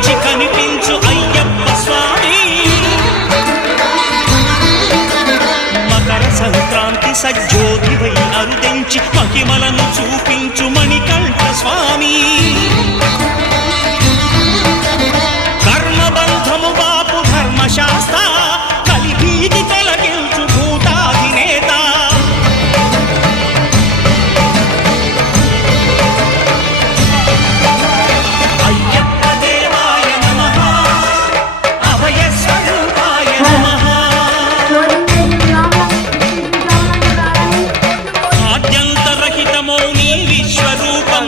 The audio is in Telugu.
మించి కనిపించు అయ్యప్ప స్వామి మకర సంక్రాంతి సజ్జోతివై అరుదెంచి మహిమలను చూపించు మణికంఠ స్వామి కర్మబంధము బాపు ధర్మశాస్త్ర కలిపీది తొలగించు భూతాధినేత అయ్యప్ప దేవాయ నమః అభయ స్వరూపాయ నమః ఆద్యంతరహితమౌ నీ విశ్వరూపం